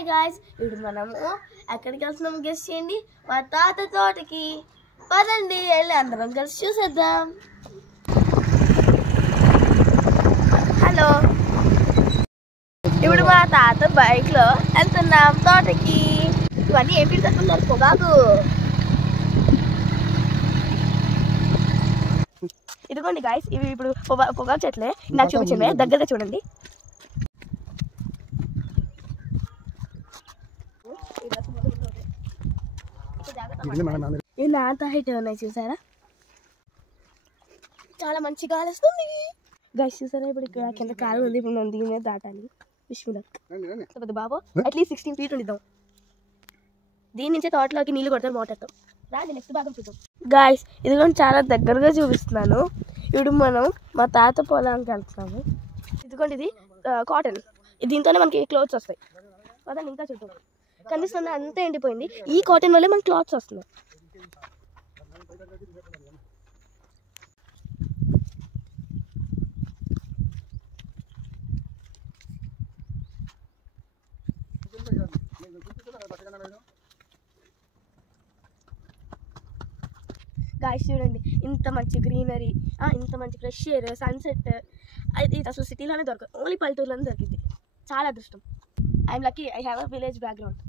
Hi guys, ఇప్పుడు మనము ఎక్కడికి వెళ్తున్నాము గెస్ చేయండి. మా తాత తోటకి. పదండి వెళ్ళి అందరం కలిసి చూసేద్దాం. హలో, ఇప్పుడు మా తాత బైక్ లో వెళ్తున్నాం తోటకి. ఇవన్నీ ఏంటి తక్కున్నారు? పొగాకు. ఇదిగోండి గాయస్, ఇవి ఇప్పుడు పొగాకు చెట్లే. నాకు చూపించండి, దగ్గరగా చూడండి. ఎంత హైట్ ఉన్నాయి చూసారా? చాలా మంచి గాలి వస్తుంది గైస్. చూసారా ఇప్పుడు ఇక్కడ కింద కాలు ఉంది. ఇప్పుడు మనం దీని మీద దాటాలి. విష్ణులక్ బాబు అట్లీస్ట్ 16 feet ఉండిద్దాం. దీని నుంచే తోటలోకి నీళ్ళు కొడతారు మోటార్తో. రాండి నెక్స్ట్ భాగం చూద్దాం. గాయస్ ఇది కూడా చాలా దగ్గరగా చూపిస్తున్నాను. ఇప్పుడు మనం మా తాత పొలానికి వెళ్తున్నాము. ఇదిగోండి, ఇది కాటన్. దీంతోనే మనకి క్లోత్స్ వస్తాయి. అదండి ఇంకా చూద్దాం. కనిపిస్తుంది అంతా ఎండిపోయింది. ఈ కాటన్ వల్లే మనకి క్లాత్స్ వస్తున్నాయి. గాయస్ చూడండి, ఇంత మంచి గ్రీనరీ, ఇంత మంచి ఫ్రెష్ ఎయిర్, సన్సెట్. ఇది అసలు సిటీలోనే దొరకదు, ఓన్లీ పల్లెటూరులోనే దొరికింది. చాలా అదృష్టం. I'm lucky I have a village background.